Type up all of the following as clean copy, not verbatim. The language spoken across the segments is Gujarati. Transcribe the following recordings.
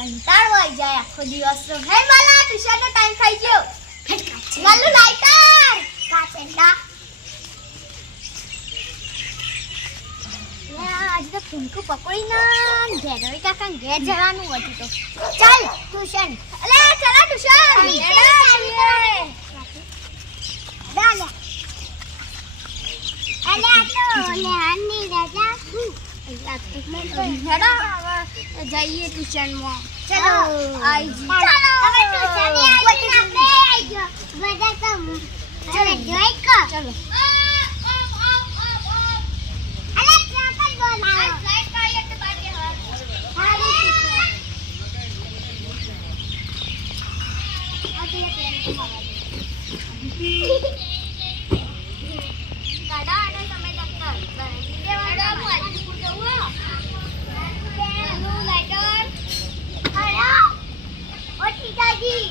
કંટાળો આવી જાય આખો દિવસ તો હે માલા ટ્યુશન નો ટાઈમ થઈ ગયો માલું લાઈટર કાચેલા આજ તો પિંકુ પકોડી ના ઘેરવી કાકા ઘેર જવાનું હતું તો ચાલ ટ્યુશન અલે ચલા ટ્યુશન દાલે અલે આટલો લે આની રાજા જઈએ ટ્યુશન માં ચલો આઈ જી ચલો હવે ટ્યુશન આઈ ગયો બધા કમ ચલો જોઈ કો ચલો અલે ટ્રાફિક બોલાવો લાઈટ કાઈ એટલે બાકી ગાડા અને તમે ડોક્ટર બરાબર દેવાડા મારી પૂછો લાઈટર અરે ઓટી દાદી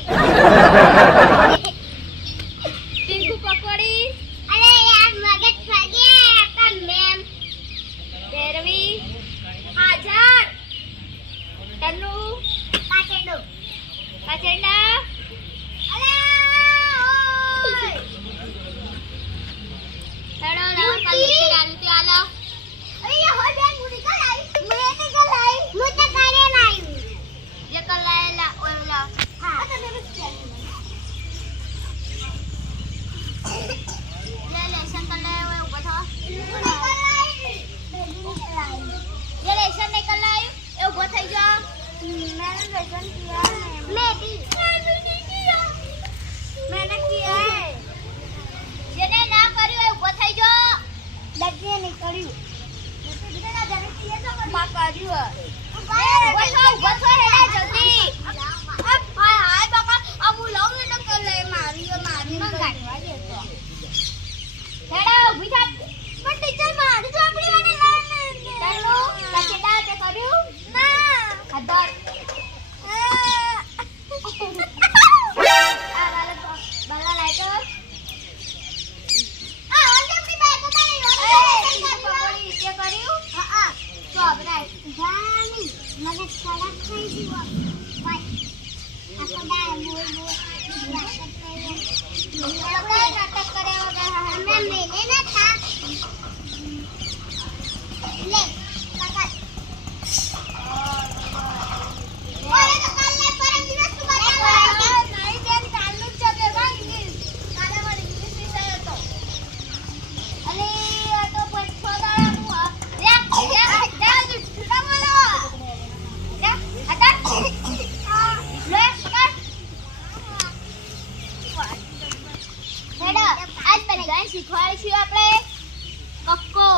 પિંકુ પકોડી અરે યાર મગજ ફાગે આપા મેમ તેરવી હાજર તન્નુ કાચેડો કાચેડા અરે ઓય હેડો લાવ કાલે આવી તે આલા અરે હો બેન મુડી કા લાઈ મેને કા લાઈ મુ તો કારે લાઈ જે કા લાઈલા ઓલા હા તો મેં લે લેશન કા લાયો ઉભા થા ये लेशन निकल आई ए उभो થઈ જા मैंने लेशन किया मैं भी किया मैंने किया है જેને ના કર્યું એ ઉભો થઈ જા લગને નીકળ્યું એટલે ના જાને કિયા તો માં કર્યું ઉભો થો હેડા જલ્દી અબ હાય હાય બાપા अब લાવ ને તો લે મારી મંગાડવા દે તો હેડા ઉભી થા પણ ટીચર મારી તો આપણી વાને ચાલો કાચેડા તે કર્યું ના અદર આ બાલા લાઈટર આ ઓલરેડી બાઈક ઉતારી લો પકોડી તે કર્યું હા તો બરાઈ જાની મગજ ખરાબ થઈ ગયું બાઈ આખો ડાય બોલ નાટક કરે વગર અમે મેને ના થા ले काका ઓરે તો કાલે પરમ દિવસ તું બતાવ નહીં બેન કાલનું જ છે બા ઇંગ્લિશ કાલે મારે ઇંગ્લિશ વિષય હતો અલે આ તો પણ છોડાવાનું આ લે છોડા બોલો લે હતા લે પકડ હેડા આજ પહેલા શીખવાડીશું આપણે કક્કો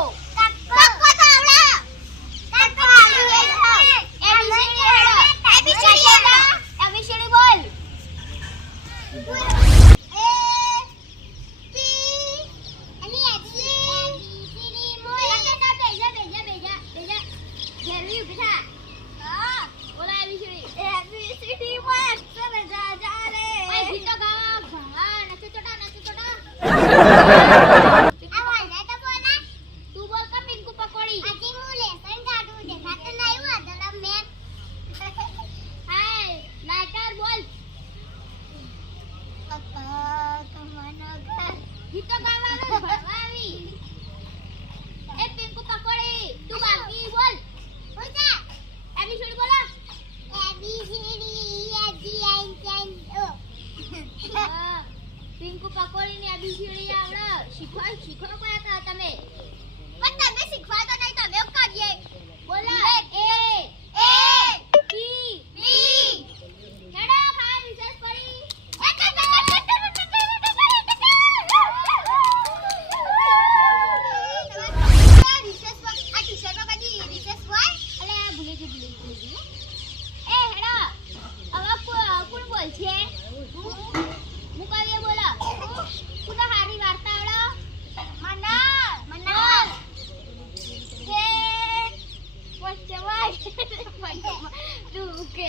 પિંકુ પકોડી ને અબીસીડી આવડે શીખવા કયા હતા તમે પણ તમે શીખવા તો નહીં તમે કરીએ બોલો એ બી હેડો ખા વિશેષ પડી તું કે